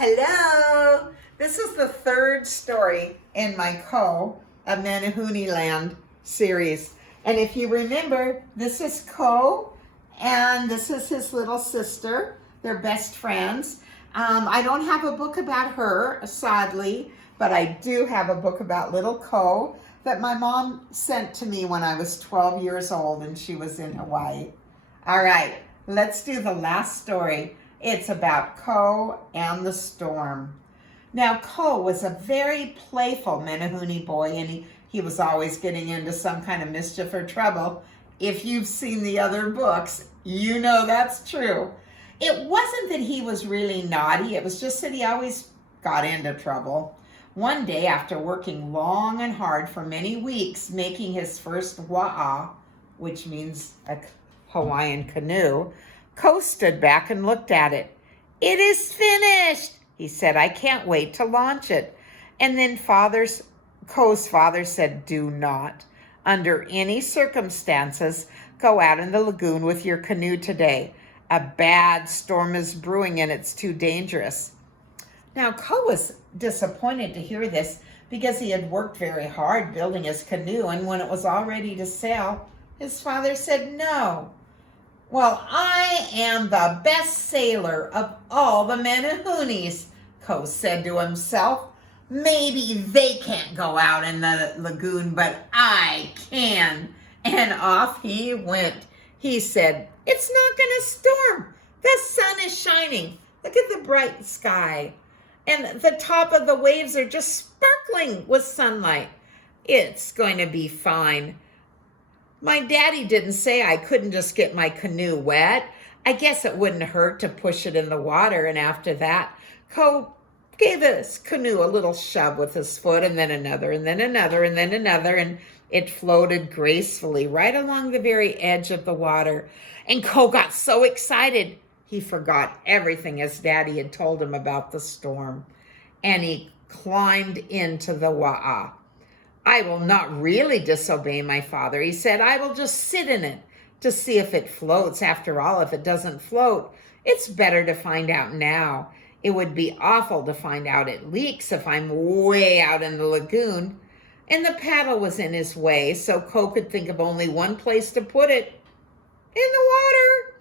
Hello! This is the third story in my a Menehuneland series. And if you remember, this is and this is his little sister. They're best friends. I don't have a book about her, sadly, but I do have a book about little that my mom sent to me when I was 12 years old and she was in Hawaii. All right, let's do the last story. It's about and the storm. Now, was a very playful Menehune boy, and he was always getting into some kind of mischief or trouble. If you've seen the other books, you know that's true. It wasn't that he was really naughty. It was just that he always got into trouble. One day, after working long and hard for many weeks, making his first wa'a, which means a Hawaiian canoe, stood back and looked at it. "It is finished," he said. "I can't wait to launch it." And then Ko's father said, "Do not, under any circumstances, go out in the lagoon with your canoe today. A bad storm is brewing and it's too dangerous." Now, was disappointed to hear this because he had worked very hard building his canoe, and when it was all ready to sail, his father said no. "Well, I am the best sailor of all the Menehunes," said to himself. "Maybe they can't go out in the lagoon, but I can." And off he went. He said, "It's not going to storm. The sun is shining. Look at the bright sky. And the top of the waves are just sparkling with sunlight. It's going to be fine. My daddy didn't say I couldn't just get my canoe wet. I guess it wouldn't hurt to push it in the water." And after that, gave his canoe a little shove with his foot, and then another, and then another, and then another, and it floated gracefully right along the very edge of the water. And got so excited, he forgot everything his daddy had told him about the storm. And he climbed into the wa'a. "I will not really disobey my father," he said. "I will just sit in it to see if it floats. After all, if it doesn't float, it's better to find out now. It would be awful to find out it leaks if I'm way out in the lagoon." And the paddle was in his way, so could think of only one place to put it: in the water.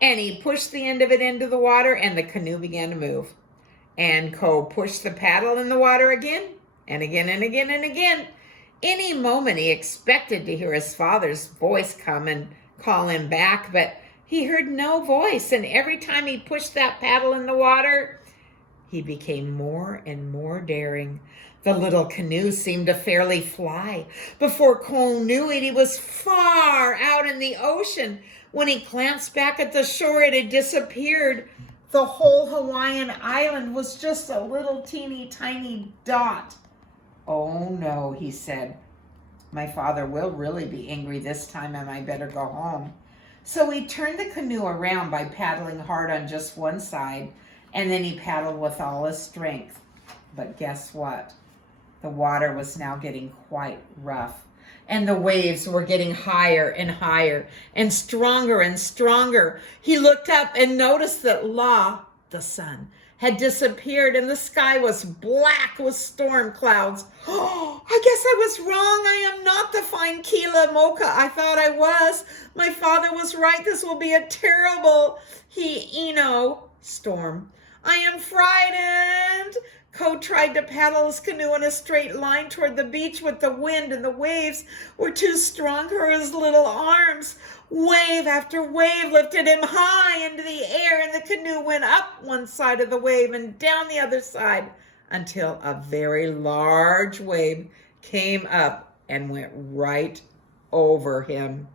And he pushed the end of it into the water, and the canoe began to move. And pushed the paddle in the water again, and again, and again, and again. Any moment he expected to hear his father's voice come and call him back, but he heard no voice, and every time he pushed that paddle in the water, he became more and more daring. The little canoe seemed to fairly fly. Before Cole knew it, he was far out in the ocean. When he glanced back at the shore, it had disappeared. The whole Hawaiian island was just a little teeny tiny dot. "Oh no," he said. "My father will really be angry this time, and I better go home." So he turned the canoe around by paddling hard on just one side, and then he paddled with all his strength. But guess what? The water was now getting quite rough, and the waves were getting higher and higher and stronger. He looked up and noticed that the sun, had disappeared, and the sky was black with storm clouds. "Oh, I guess I was wrong. I am not the fine Kila Mocha I thought I was. My father was right. This will be a terrible storm. I am frightened." Tried to paddle his canoe in a straight line toward the beach, but the wind and the waves were too strong for his little arms. Wave after wave lifted him high into the air, and the canoe went up one side of the wave and down the other side until a very large wave came up and went right over him.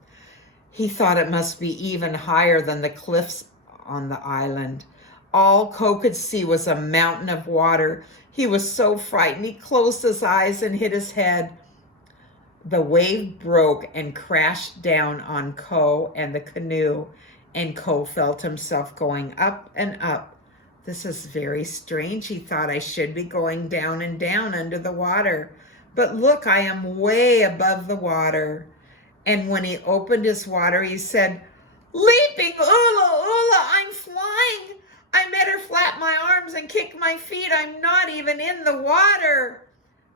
He thought it must be even higher than the cliffs on the island. All could see was a mountain of water. He was so frightened, he closed his eyes and hit his head. The wave broke and crashed down on and the canoe, and felt himself going up and up. "This is very strange," he thought. "I should be going down and down under the water. But look, I am way above the water." And when he opened his water, he said, "Leaping Ula, I'm flying. I better flap my arms and kick my my feet. I'm not even in the water.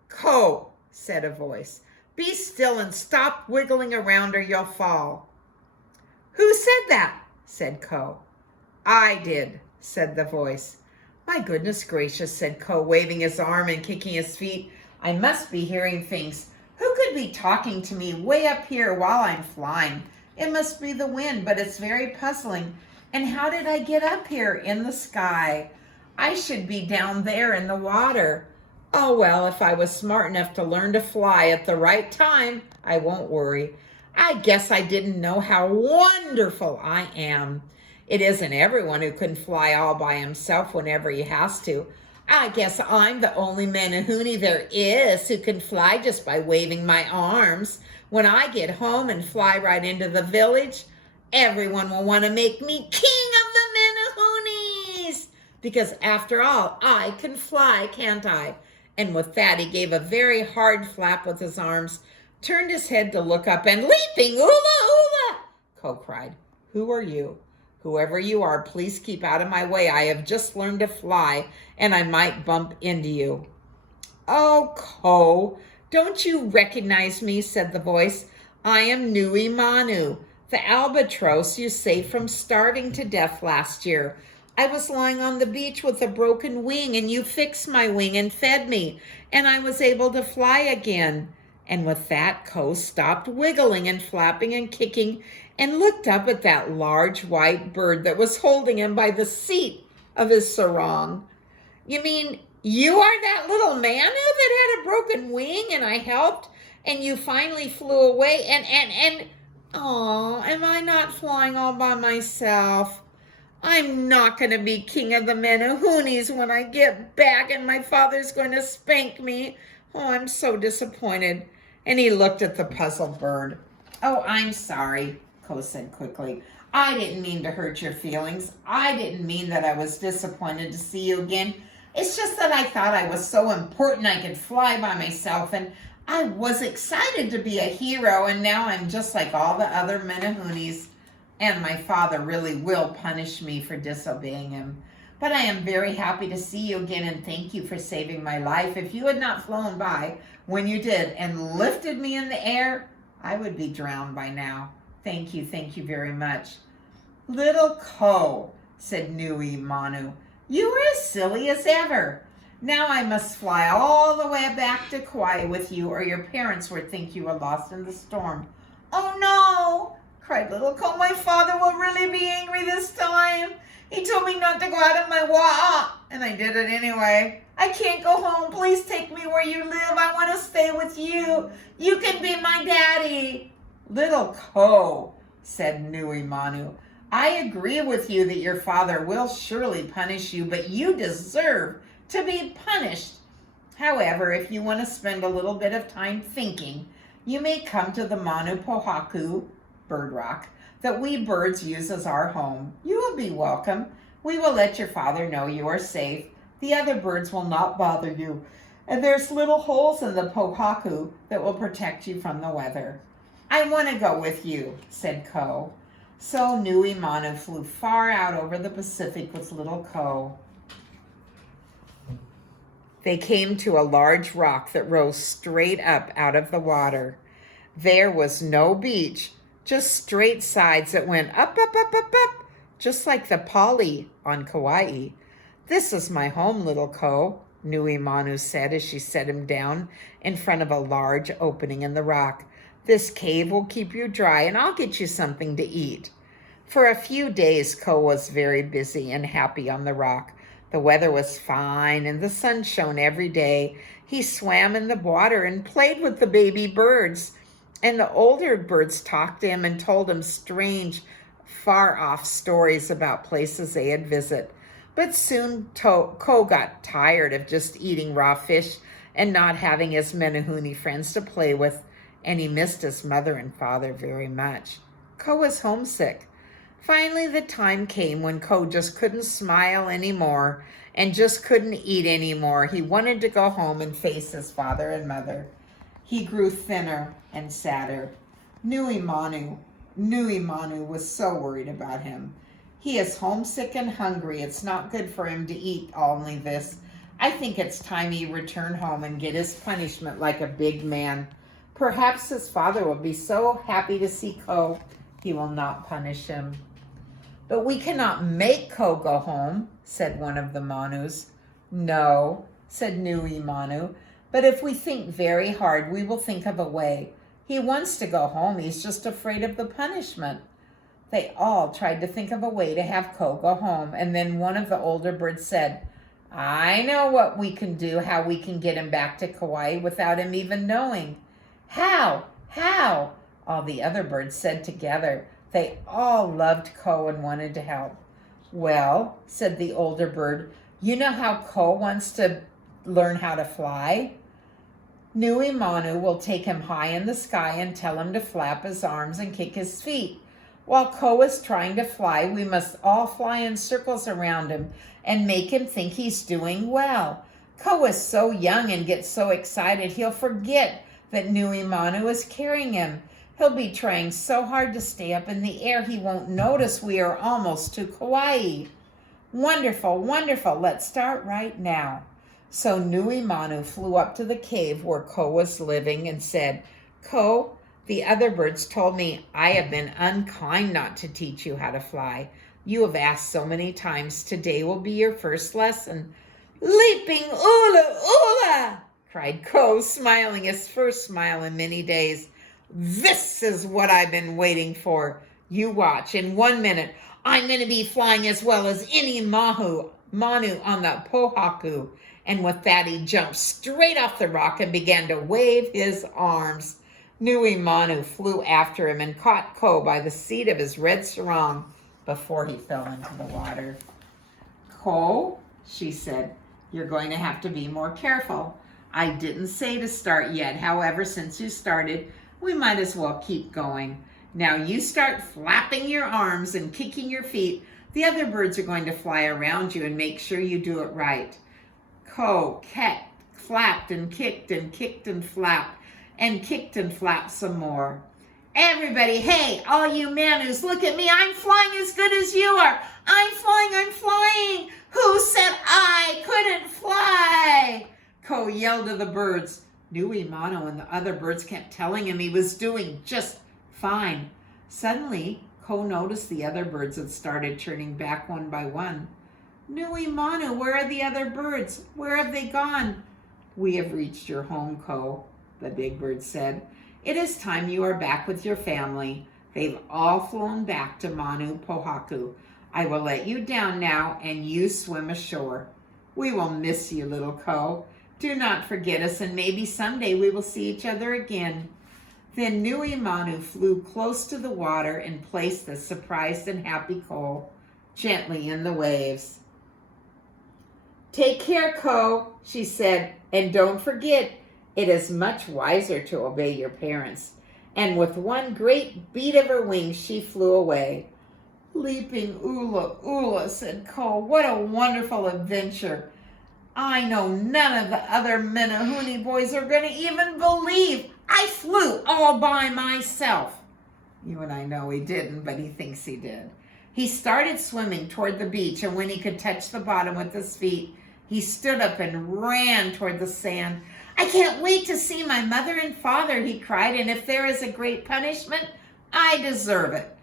Ko, said a voice. Be still and stop wiggling around or you'll fall. Who said that? Said Ko. I did, said the voice. My goodness gracious, said Ko, waving his arm and kicking his feet. I must be hearing things. Who could be talking to me way up here while I'm flying? It must be the wind, but it's very puzzling. And how did I get up here in the sky? I should be down there in the water. Oh, well, if I was smart enough to learn to fly at the right time, I won't worry. I guess I didn't know how wonderful I am. It isn't everyone who can fly all by himself whenever he has to. I guess I'm the only Menehune there is who can fly just by waving my arms. When I get home and fly right into the village, everyone will want to make me king of the Menehunes. Because after all, I can fly, can't I? And with that, he gave a very hard flap with his arms, turned his head to look up, and leaping, "Oola, oola!" Ko cried, "Who are you? Whoever you are, please keep out of my way. I have just learned to fly, and I might bump into you." "Oh, Ko, don't you recognize me?" said the voice. "I am Nui Manu, the albatross you saved from starving to death last year. I was lying on the beach with a broken wing, and you fixed my wing and fed me, and I was able to fly again." And with that, Ko stopped wiggling and flapping and kicking and looked up at that large white bird that was holding him by the seat of his sarong. "You mean you are that little Manu that had a broken wing and I helped and you finally flew away oh, am I not flying all by myself? I'm not going to be king of the Menehunes when I get back, and my father's going to spank me. Oh, I'm so disappointed." And he looked at the puzzled bird. "Oh, I'm sorry," Ko said quickly. "I didn't mean to hurt your feelings. I didn't mean that I was disappointed to see you again. It's just that I thought I was so important I could fly by myself, and I was excited to be a hero, and now I'm just like all the other Menehunes. And my father really will punish me for disobeying him. But I am very happy to see you again and thank you for saving my life. If you had not flown by when you did and lifted me in the air, I would be drowned by now. Thank you very much." "Little Ko," said Nui Manu, "you are as silly as ever. Now I must fly all the way back to Kauai with you, or your parents would think you were lost in the storm." "Oh no!" cried little Ko. "My father will really be angry this time. He told me not to go out of my wa'a, and I did it anyway. I can't go home. Please take me where you live. I want to stay with you. You can be my daddy." "Little Ko," said Nui Manu, "I agree with you that your father will surely punish you, but you deserve to be punished. However, if you want to spend a little bit of time thinking, you may come to the Manu Pohaku, Bird Rock, that we birds use as our home. You will be welcome. We will let your father know you are safe. The other birds will not bother you. And there's little holes in the Pohaku that will protect you from the weather." "I want to go with you," said Ko. So Nui Manu flew far out over the Pacific with little Ko. They came to a large rock that rose straight up out of the water. There was no beach, just straight sides that went up, up, up, up, up, just like the Pali on Kauai. "This is my home, little Ko," Nui Manu said as she set him down in front of a large opening in the rock. "This cave will keep you dry, and I'll get you something to eat." For a few days, Ko was very busy and happy on the rock. The weather was fine, and the sun shone every day. He swam in the water and played with the baby birds. And the older birds talked to him and told him strange, far-off stories about places they had visited. But soon Ko got tired of just eating raw fish and not having his Menehune friends to play with, and he missed his mother and father very much. Ko was homesick. Finally, the time came when Ko just couldn't smile anymore and just couldn't eat anymore. He wanted to go home and face his father and mother. He grew thinner and sadder. Nui Manu was so worried about him. He is homesick and hungry. It's not good for him to eat only this. I think it's time he return home and get his punishment like a big man. Perhaps his father will be so happy to see Ko, he will not punish him." "But we cannot make Ko go home," said one of the Manus. "No," said Nui Manu, "but if we think very hard, we will think of a way. He wants to go home. He's just afraid of the punishment." They all tried to think of a way to have Ko go home, and then one of the older birds said, "I know what we can do, how we can get him back to Kauai without him even knowing." "How? How?" all the other birds said together. They all loved Ko and wanted to help. "Well," said the older bird, "you know how Ko wants to learn how to fly? Nui Manu will take him high in the sky and tell him to flap his arms and kick his feet. While Ko is trying to fly, we must all fly in circles around him and make him think he's doing well. Ko is so young and gets so excited he'll forget that Nui Manu is carrying him. He'll be trying so hard to stay up in the air he won't notice we are almost to Kauai." "Wonderful, wonderful. Let's start right now." So Nui Manu flew up to the cave where Ko was living and said, "Ko, the other birds told me I have been unkind not to teach you how to fly. You have asked so many times. Today will be your first lesson." "Leaping ula ula!" cried Ko, smiling his first smile in many days. "This is what I've been waiting for. You watch. In 1 minute, I'm going to be flying as well as any Manu on the Pohaku." And with that, he jumped straight off the rock and began to wave his arms. Nui Manu flew after him and caught Ko by the seat of his red sarong before he fell into the water. "Ko," she said, "you're going to have to be more careful. I didn't say to start yet. However, since you started, we might as well keep going. Now you start flapping your arms and kicking your feet. The other birds are going to fly around you and make sure you do it right." Ko flapped and kicked and kicked and flapped and kicked and flapped some more. "Everybody, hey, all you Manus, look at me. I'm flying as good as you are. I'm flying. Who said I couldn't fly?" Ko yelled to the birds. Nui Manu and the other birds kept telling him he was doing just fine. Suddenly, Ko noticed the other birds had started turning back one by one. "Nui Manu, where are the other birds? Where have they gone?" "We have reached your home, Ko," the big bird said. "It is time you are back with your family. They've all flown back to Manu Pohaku. I will let you down now and you swim ashore. We will miss you, little Ko. Do not forget us, and maybe someday we will see each other again." Then Nui Manu flew close to the water and placed the surprised and happy Ko gently in the waves. "Take care, Ko," she said, "and don't forget, it is much wiser to obey your parents." And with one great beat of her wings, she flew away. "Leaping ula ula," said Ko. "What a wonderful adventure. I know none of the other Menehune boys are going to even believe I flew all by myself." You and I know he didn't, but he thinks he did. He started swimming toward the beach, and when he could touch the bottom with his feet, he stood up and ran toward the sand. "I can't wait to see my mother and father," he cried, "and if there is a great punishment, I deserve it.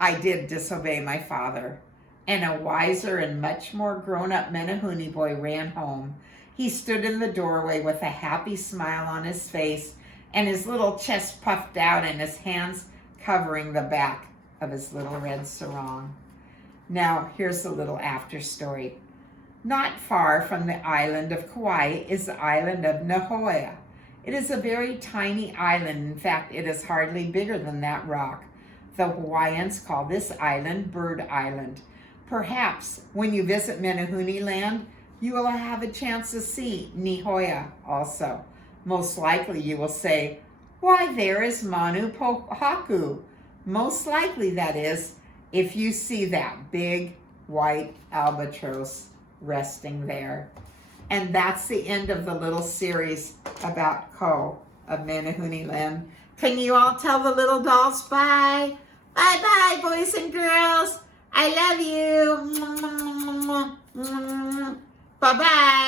I did disobey my father." And a wiser and much more grown-up Menehune boy ran home. He stood in the doorway with a happy smile on his face and his little chest puffed out and his hands covering the back of his little red sarong. Now, here's a little after story. Not far from the island of Kauai is the island of Nihoa. It is a very tiny island. In fact, it is hardly bigger than that rock. The Hawaiians call this island Bird Island. Perhaps when you visit Menehuneland, you will have a chance to see Nihoa also. Most likely you will say, "Why, there is Manu Pohaku." Most likely, that is, if you see that big white albatross resting there. And that's the end of the little series about Ko of Menehuneland. Can you all tell the little dolls bye? Bye-bye, boys and girls. I love you. Bye-bye.